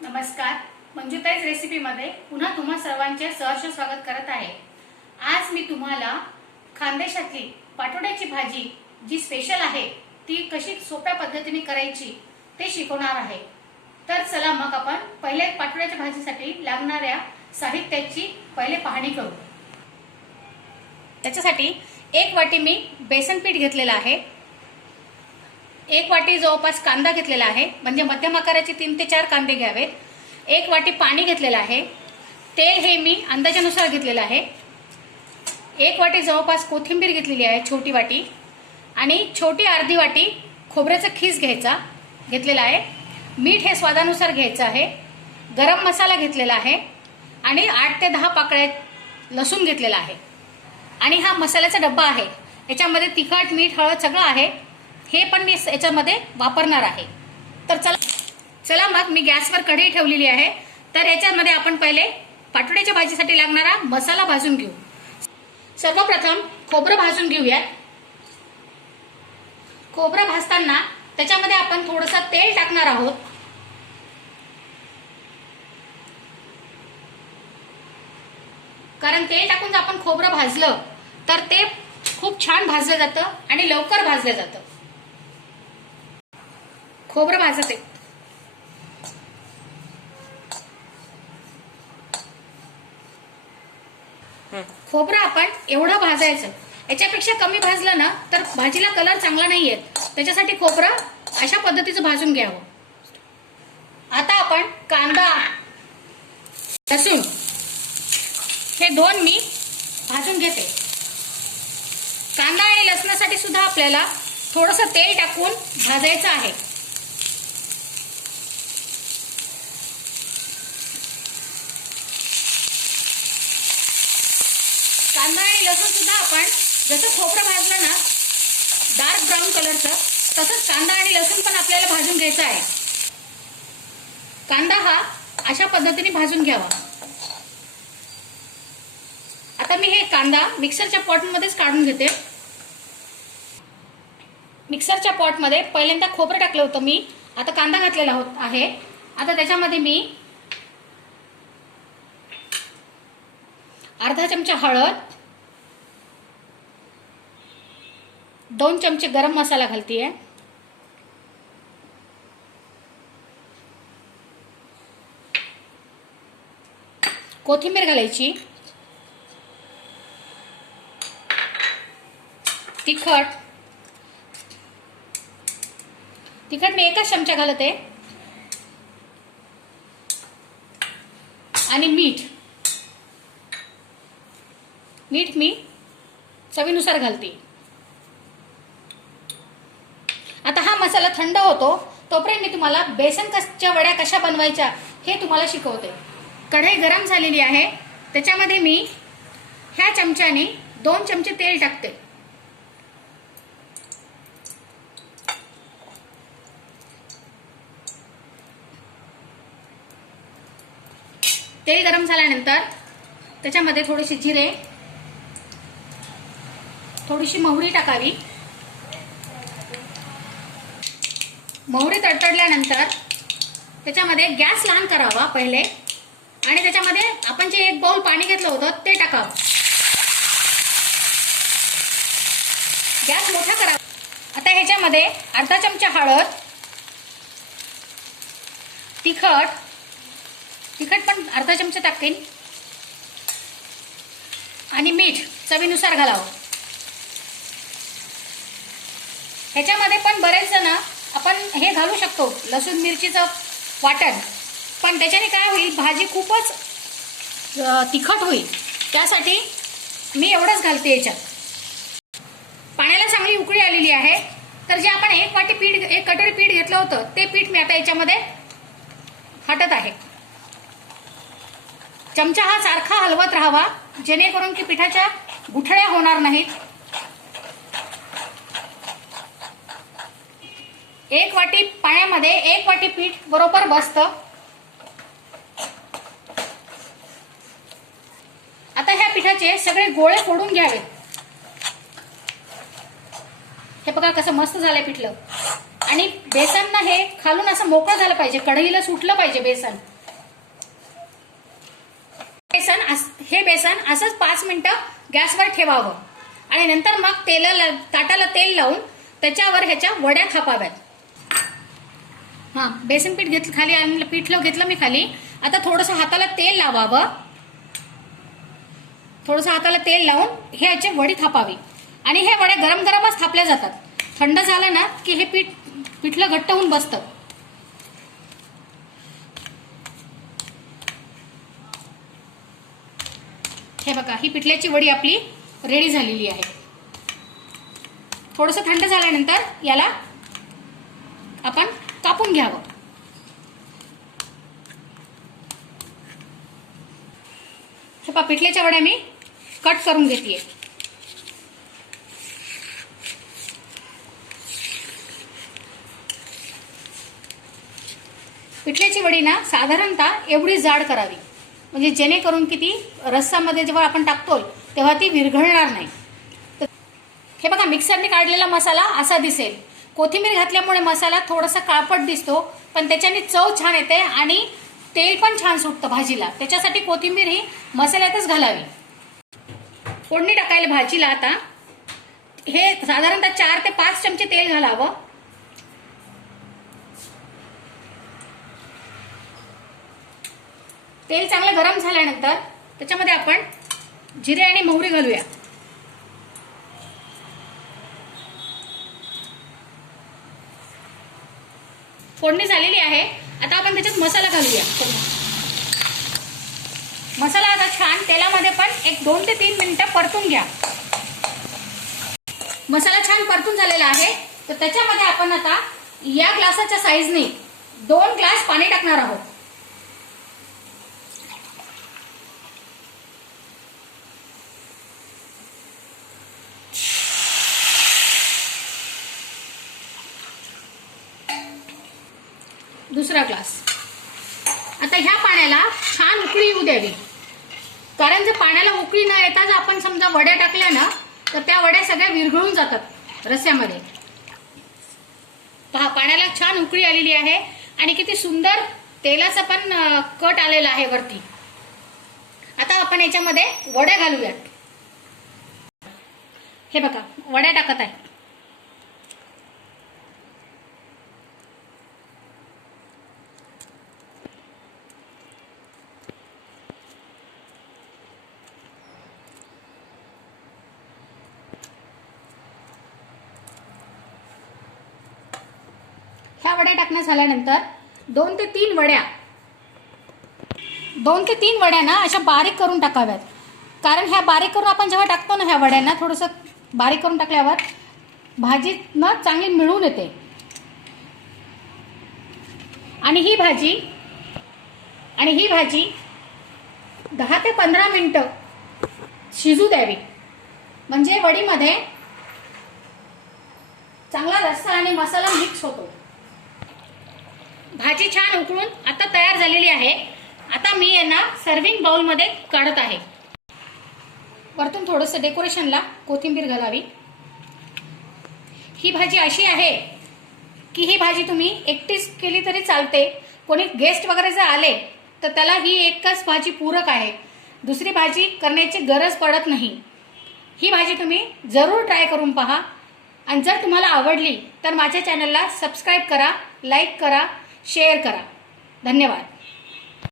नमस्कार, मंजुताईज रेसिपीमध्ये पुन्हा तुम्हा सर्वांचे सहर्ष स्वागत करत आहे। आज मी तुम्हाला खानदेशातली पाटोड्याची भाजी जी स्पेशल आहे ती कशी सोप्या पद्धतीने करायची ते शिकवणार आहे। तर चला मग आपण पहिले पाटोड्याच्या भाजीसाठी लागणाऱ्या साहित्याची पहिले पाहणी करू। त्याच्यासाठी 1 वाटी मी बेसन पीठ घेतलेलं आहे, 1 वाटी जवळपास कांदा घेतलेला आहे, म्हणजे मध्यम आकाराचे 3 ते 4 कांदे घ्यावेत। 1 वाटी पाणी घेतलेलं आहे। तेल हे मी अंदाजानुसार घेतलेलं आहे। 1 वाटी जवळपास कोथिंबीर घेतलेली आहे, छोटी वाटी, आणि छोटी अर्धी वाटी खोबऱ्याचा खीस घेतलेला आहे। मीठ हे स्वादानुसार घ्यायचं आहे। गरम मसाला घेतलेला आहे आणि 8 ते 10 पाकळ्या लसूण घेतलेला आहे। आणि हा मसाल्याचा डब्बा आहे, याच्यामध्ये तिखट, मीठ, हळद सगळं आहे। हे पण मी याच्यामध्ये वापरणार आहे। तर चला मग मी गॅसवर कढई ठेवलेली आहे। तर याच्यामध्ये आपण पहिले पाटोड्याच्या भाजीसाठी लागणारा मसाला भाजून घेऊ। सर्वप्रथम खोबरं भाजून घेऊया। खोबरं भाजताना त्याच्यामध्ये आपण थोडंसं तेल टाकणार आहोत। कारण तेल टाकून जर आपण खोबरं भाजलं तर ते खूप छान भाजलं जातं आणि लवकर भाजलं जातं। खोबरं भाजते। खोबरं आपण एवढं भाजायचं, याच्यापेक्षा कमी भाजलं ना तर भाजीला कलर चांगला नाही येत। त्याच्यासाठी खोबरं अशा पद्धतीचं भाजून घ्यावं। आता आपण कांदा, लसूण हे 2 मी भाजून घेते। कांदा आणि लसणासाठी सुद्धा आपल्याला थोडंसं तेल टाकून भाजायचं आहे। कांदा आणि लसूण सुद्धा आपण जसं खोबरं भाजलं ना डार्क ब्राऊन कलरचं, तसंच कांदा आणि लसूण पण आपल्याला भाजून घ्यायचा आहे। कांदा हा अशा पद्धतीने भाजून घ्यावा। आता मी हे कांदा मिक्सरच्या पॉटमध्येच काढून घेते। मिक्सरच्या पॉटमध्ये पहिल्यांदा खोबरं टाकलं होतं मी, आता कांदा घातलेला आहे। आता त्याच्यामध्ये मी अर्धा चमचा हळद, 2 चमचे गरम मसाला घालतीये, कोथिंबीर घालायची, तिखट मी 1 चमचा घालते, आणि मीठ मी चवीनुसार घालते। आता हा मसाला थंड होतो तोपर्यंत मी तुम्हाला बेसनच्या वड्या कशा बनवायच्या हे तुम्हाला शिकवते। कढई गरम झालेली आहे, त्याच्यामध्ये मी ह्या चमच्याने 2 चमचे तेल टाकते। तेल गरम झाल्यानंतर त्याच्यामध्ये थोडेसे जिरे, थोडीशी मोहरी टाकावी। मोहरी तडतडल्यानंतर त्याच्यामध्ये गॅस लहान करावा पहिले, आणि त्याच्यामध्ये आपण जे 1 बाउल पाणी घेतलं होतं ते टाकावं। गॅस मोठा करावा। आता ह्याच्यामध्ये अर्धा चमचा हळद, तिखट पण अर्धा चमचा टाकेन, आणि मीठ चवीनुसार घालावं। ह्याच्यामध्ये पण बरेच जण आपण हे घालू शकतो, लसूण मिरचीचं वाटण, पण त्याच्याने काय होईल, भाजी खूपच तिखट होईल। त्यासाठी मी एवढंच घालते। याच्यात पाण्याला चांगली उकळी आलेली आहे, तर जे आपण 1 कटोरी पीठ घेतलं होतं ते पीठ मी आता याच्यामध्ये हटत आहे। चमचा हा सारखा हलवत राहावा, जेणेकरून की पिठाच्या गुठळ्या होणार नाहीत। 1 वाटी पाण्यामध्ये 1 वाटी पीठ बरोबर बसतं। आता ह्या पिठाचे सगळे गोळे फोडून घ्यावे। हे बघा कसं मस्त झालंय पिठलं। आणि बेसन ना हे खालून असं मोकळं झालं पाहिजे, कढईला सुटलं पाहिजे बेसन. हे बेसन असंच 5 मिनिटं गॅसवर ठेवावं आणि नंतर मग ताटाला तेल लावून त्याच्यावर ह्याच्या वड्या थापाव्यात. बेसन पीठ घेतलं खाली आणि पिठलं घेतलं मी खाली. आता थोडंसं हाताला तेल लावावं, थोडंसं हाताला तेल लावून हे ह्याची वडी थापावी. आणि हे वड्या गरम गरमच थापल्या जातात. थंड झालं ना की हे पिठलं घट्ट होऊन बसतं. हे बघा, ही पिठल्याची वडी आपली रेडी झालेली आहे. थोडंसं थंड झाल्यानंतर याला आपण कापून घ्यावं. हे पहा, पिठल्याच्या वड्या मी कट करून घेतेय. पिठल्याची वडी ना साधारणतः एवढी जाड करावी, म्हणजे जेणेकरून की ती रस्सामध्ये जेव्हा आपण टाकतो तेव्हा ती विरघळणार नाही. हे बघा, मिक्सरने काढलेला मसाला असा दिसेल. कोथिंबीर घातल्यामुळे मसाला थोडासा काळपट दिसतो, पण त्याच्याने चव छान येते आणि तेल पण छान सुटतं भाजीला. त्याच्यासाठी कोथिंबीर ही मसाल्यातच घालावी. फोडणी टाकायला भाजीला आता हे साधारणतः 4 ते 5 चमचे तेल घालावं. तेल चांगलं गरम झाल्यानंतर त्याच्यामध्ये आपण जिरे आणि मोहरी घालूया. फोडणी झालेली आहे. आता आपण त्याच्यात मसाला घालूया. मसाला आता छान तेलामध्ये पण 2 ते 3 मिनिटं परतून घ्या. मसाला छान परतून झालेला आहे, तर त्याच्यामध्ये आपण आता या ग्लासाच्या साईजने 2 ग्लास पाणी टाकणार आहोत. दुसरा ग्लास. आता ह्या पाण्याला छान उकळी येऊ द्यावी, कारण जर पाण्याला उकळी न येताच आपण समजा वड्या टाकल्या ना तर त्या वड्या सगळ्या विरघळून जातात रस्स्यामध्ये. पहा, पाण्याला छान उकळी आलेली आहे आणि किती सुंदर तेलाचा पण कट आलेला आहे वरती. आता आपण याच्यामध्ये वड्या घालूयात. हे बघा, वड्या टाकत आहे. ह्या वड्या टाकण्यात झाल्यानंतर 2 ते 3 वड्या ना अशा बारीक करून टाकाव्यात. कारण ह्या बारीक करून आपण जेव्हा टाकतो ना ह्या वड्यांना थोडंसं बारीक करून टाकल्यावर भाजी ना चांगली मिळून येते. आणि ही भाजी 10 ते 15 मिनिटं शिजू द्यावी, म्हणजे वडीमध्ये चांगला रस्सा आणि मसाला मिक्स होतो. भाजी छान उकळून आता तयार झालेली आहे. आता मी यांना सर्विंग बाउलमध्ये काढत आहे. वरतून थोडंसं डेकोरेशनला कोथिंबीर घालावी. ही भाजी अशी आहे की ही भाजी तुम्ही एकटीच केली तरी चालते. कोणी गेस्ट वगैरे जर आले तर त्याला ही एकच भाजी पूरक आहे. दुसरी भाजी करण्याची गरज पडत नाही. ही भाजी तुम्ही जरूर ट्राय करून पहा. आणि जर तुम्हाला आवडली तर माझ्या चॅनलला सबस्क्राईब करा, लाईक करा, शेअर करा. धन्यवाद.